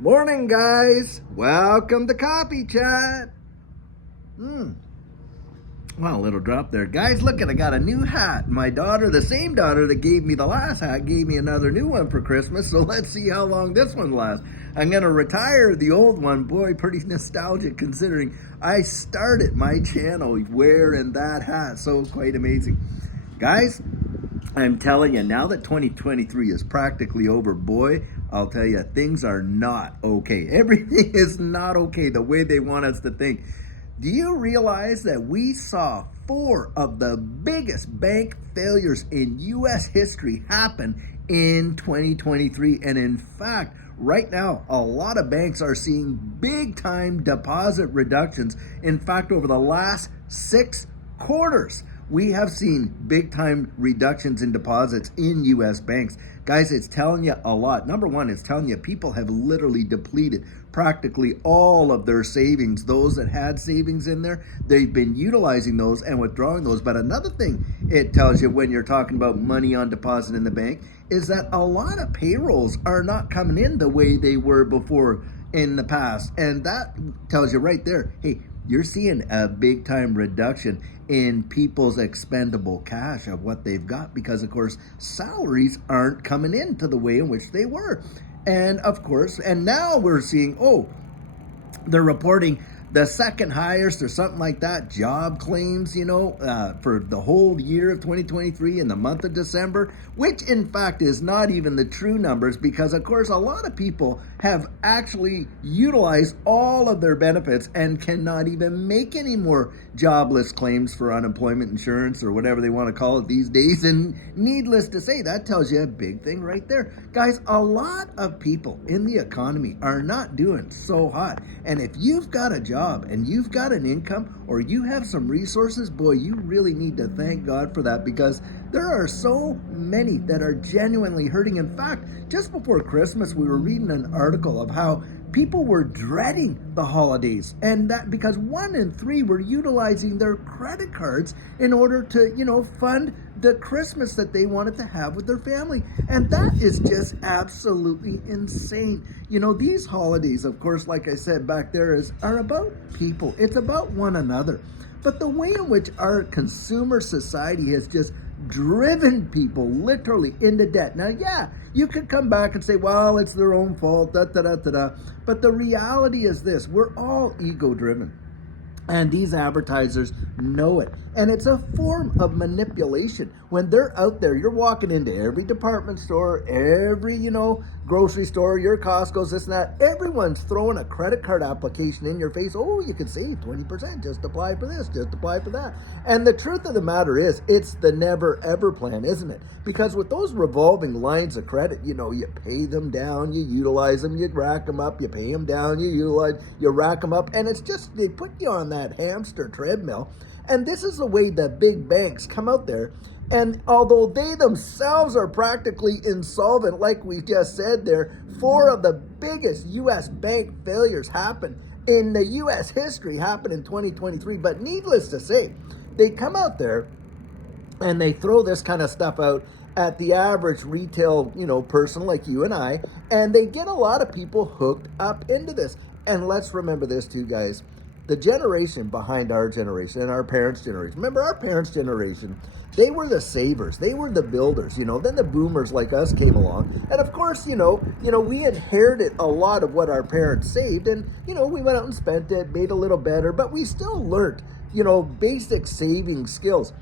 Morning, guys. Welcome to Coffee Chat. Well, little drop there. Guys, look at I got a new hat. My daughter, the same daughter that gave me the last hat, gave me another new one for Christmas. So let's see how long this one lasts. I'm going to retire the old one. Boy, pretty nostalgic considering I started my channel wearing that hat. So quite amazing. Guys, I'm telling you, now that 2023 is practically over, boy, I'll tell you, things are not okay. Everything is not okay the way they want us to think. Do you realize that we saw four of the biggest bank failures in U.S. history happen in 2023? And in fact, right now, a lot of banks are seeing big time deposit reductions. In fact, over the last 6 quarters, we have seen big time reductions in deposits in U.S. banks. Guys, it's telling you a lot. Number one, it's telling you people have literally depleted practically all of their savings. Those that had savings in there, they've been utilizing those and withdrawing those. But another thing it tells you when you're talking about money on deposit in the bank is that a lot of payrolls are not coming in the way they were before in the past. And that tells you right there, hey, you're seeing a big time reduction in people's expendable cash of what they've got because, of course, salaries aren't coming in to the way in which they were. And, of course, and now we're seeing, they're reporting the second highest or something like that job claims, for the whole year of 2023 in the month of December, which in fact is not even the true numbers because, of course, a lot of people have actually utilized all of their benefits and cannot even make any more jobless claims for unemployment insurance or whatever they want to call it these days. And needless to say, that tells you a big thing right there. Guys, a lot of people in the economy are not doing so hot. And if you've got a job and you've got an income or you have some resources, boy, you really need to thank God for that because there are so many that are genuinely hurting. In fact, just before Christmas, we were reading an article of how people were dreading the holidays, and that because 1 in 3 were utilizing their credit cards in order to, fund the Christmas that they wanted to have with their family. And that is just absolutely insane. These holidays, of course, like I said back there, are about people. It's about one another. But the way in which our consumer society has just driven people literally into debt. Now, yeah, you could come back and say, well, it's their own fault, da da da da da. But the reality is this: we're all ego driven. And these advertisers know it. And it's a form of manipulation. When they're out there, you're walking into every department store, every, grocery store, your Costco's, this and that. Everyone's throwing a credit card application in your face. Oh, you can save 20%. Just apply for this. Just apply for that. And the truth of the matter is, it's the never ever plan, isn't it? Because with those revolving lines of credit, you pay them down, you utilize them, you rack them up, you pay them down, you utilize, you rack them up. And it's just, they put you on that hamster treadmill. And this is the way that big banks come out there. And although they themselves are practically insolvent, like we just said there, 4 of the biggest U.S. bank failures happened in the U.S. history happened in 2023. But needless to say, they come out there and they throw this kind of stuff out at the average retail, person like you and I, and they get a lot of people hooked up into this. And let's remember this too, guys. The generation behind our generation and our parents' generation. Remember, our parents' generation, they were the savers. They were the builders, Then the boomers like us came along. And of course, we inherited a lot of what our parents saved. And, we went out and spent it, made a little better. But we still learned, basic saving skills.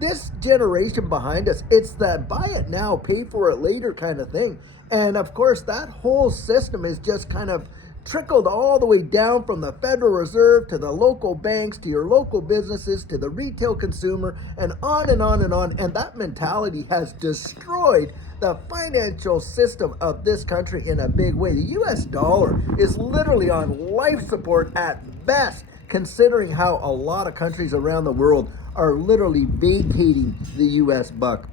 This generation behind us, it's that buy it now, pay for it later kind of thing. And of course, that whole system is just kind of trickled all the way down from the Federal Reserve to the local banks, to your local businesses, to the retail consumer, and on and on and on. And that mentality has destroyed the financial system of this country in a big way. The US dollar is literally on life support at best, considering how a lot of countries around the world are literally vacating the US buck.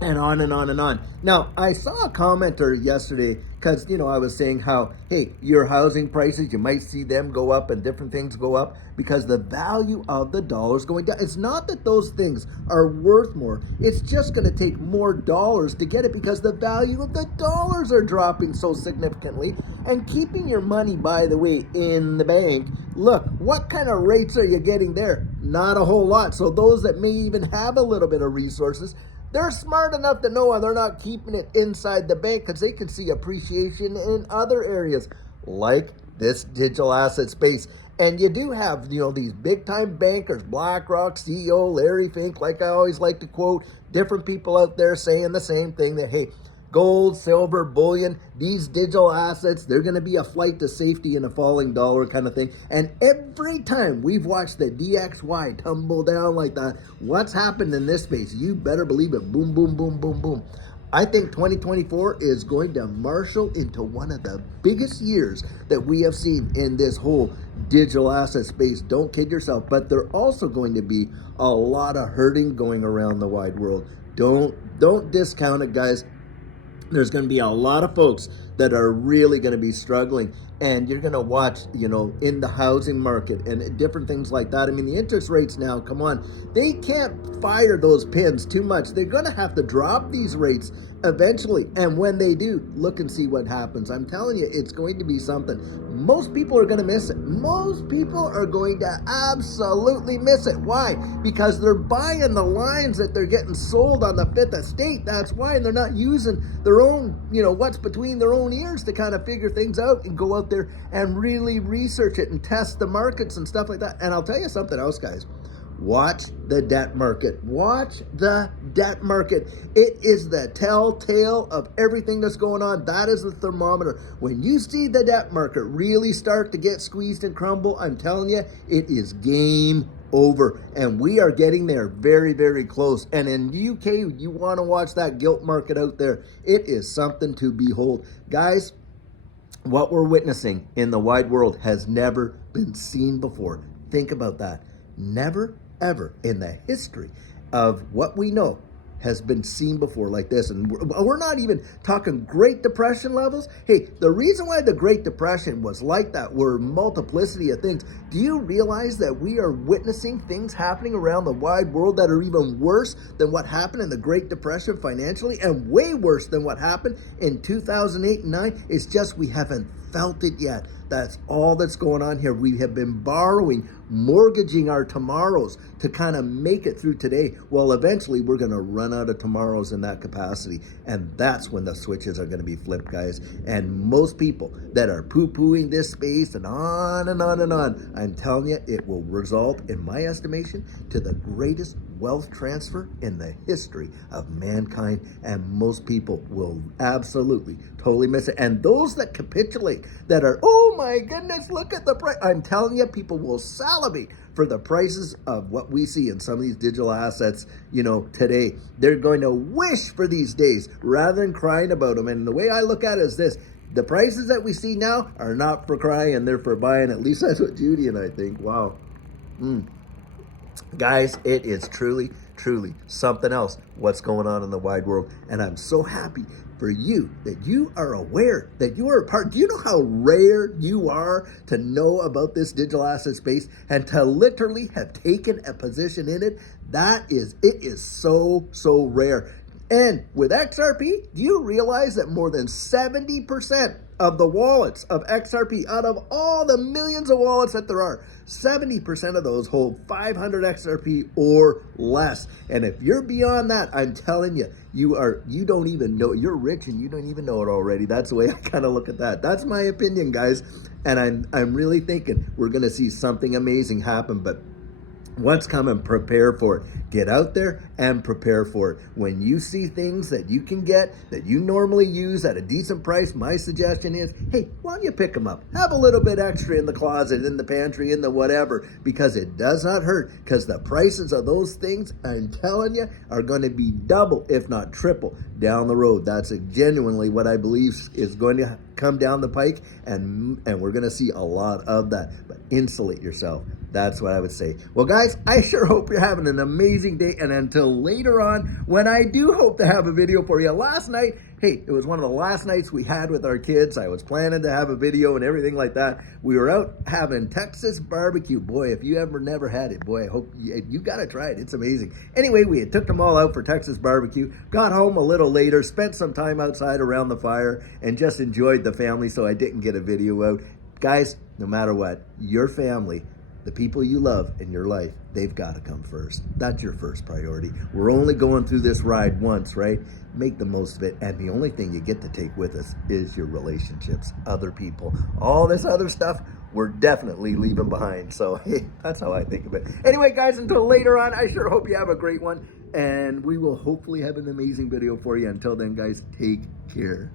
and on and on and on. Now, I saw a commenter yesterday because, I was saying how, hey, your housing prices, you might see them go up and different things go up because the value of the dollar is going down. It's not that those things are worth more. It's just going to take more dollars to get it because the value of the dollars are dropping so significantly. And keeping your money, by the way, in the bank, look, what kind of rates are you getting there? Not a whole lot. So those that may even have a little bit of resources, they're smart enough to know they're not keeping it inside the bank because they can see appreciation in other areas like this digital asset space. And you do have, these big time bankers, BlackRock CEO Larry Fink, like I always like to quote, different people out there saying the same thing that, hey, gold, silver, bullion, these digital assets, they're going to be a flight to safety in a falling dollar kind of thing. And every time we've watched the DXY tumble down like that, what's happened in this space? You better believe it. Boom, boom, boom, boom, boom. I think 2024 is going to marshal into one of the biggest years that we have seen in this whole digital asset space. Don't kid yourself. But there also going to be a lot of hurting going around the wide world. Don't discount it, guys. There's going to be a lot of folks that are really going to be struggling, and you're going to watch, in the housing market and different things like that. I mean, the interest rates now, come on, they can't fire those pins too much. They're going to have to drop these rates eventually. And when they do, look and see what happens. I'm telling you, it's going to be something. Most people are going to miss it. Most people are going to absolutely miss it. Why? Because they're buying the lines that they're getting sold on the Fifth Estate. That's why. And they're not using their own, what's between their own ears to kind of figure things out and go out there and really research it and test the markets and stuff like that. And I'll tell you something else, guys. Watch the debt market. Watch the debt market. It is the telltale of everything that's going on. That is the thermometer. When you see the debt market really start to get squeezed and crumble, I'm telling you, it is game over. And we are getting there very, very close. And in the UK, you want to watch that gilt market out there. It is something to behold. Guys, what we're witnessing in the wide world has never been seen before. Think about that. Never ever in the history of what we know has been seen before like this. And we're not even talking Great Depression levels. Hey, the reason why the Great Depression was like that were multiplicity of things. Do you realize that we are witnessing things happening around the wide world that are even worse than what happened in the Great Depression financially, and way worse than what happened in 2008 and 9? It's just we haven't felt it yet. That's all that's going on here. We have been borrowing, mortgaging our tomorrows to kind of make it through today. Well, eventually we're going to run out of tomorrows in that capacity. And that's when the switches are going to be flipped, guys. And most people that are poo-pooing this space and on and on and on, I'm telling you, it will result, in my estimation, to the greatest wealth transfer in the history of mankind. And most people will absolutely, totally miss it. And those that capitulate, that are, oh my goodness, look at the price. I'm telling you, people will salivate for the prices of what we see in some of these digital assets, today. They're going to wish for these days rather than crying about them. And the way I look at it is this: the prices that we see now are not for crying, they're for buying. At least that's what Judy and I think. Wow. Guys, it is truly, truly something else what's going on in the wide world. And I'm so happy for you that you are aware, that you are a part. Do you know how rare you are to know about this digital asset space and to literally have taken a position in it? It is so, so rare. And with XRP, do you realize that more than 70% of the wallets of XRP, out of all the millions of wallets that there are, 70% of those hold 500 XRP or less. And if you're beyond that, I'm telling you, you don't even know. You're rich and you don't even know it already. That's the way I kind of look at that. That's my opinion, guys. And I'm really thinking we're going to see something amazing happen. But what's coming, prepare for it. Get out there and prepare for it. When you see things that you can get, that you normally use at a decent price, my suggestion is, hey, why don't you pick them up? Have a little bit extra in the closet, in the pantry, in the whatever, because it does not hurt. Because the prices of those things, I'm telling you, are going to be double, if not triple, down the road. That's genuinely what I believe is going to come down the pike, and we're going to see a lot of that. But insulate yourself. That's what I would say. Well, guys, I sure hope you're having an amazing day. And until later on, when I do hope to have a video for you. Last night, hey, it was one of the last nights we had with our kids. I was planning to have a video and everything like that. We were out having Texas barbecue. Boy, if you ever never had it, boy, I hope you got to try it. It's amazing. Anyway, we had took them all out for Texas barbecue, got home a little later, spent some time outside around the fire, and just enjoyed the family, so I didn't get a video out. Guys, no matter what, your family, the people you love in your life, they've got to come first. That's your first priority. We're only going through this ride once, right? Make the most of it. And the only thing you get to take with us is your relationships, other people. All this other stuff, we're definitely leaving behind. So hey, that's how I think of it. Anyway, guys, until later on, I sure hope you have a great one. And we will hopefully have an amazing video for you. Until then, guys, take care.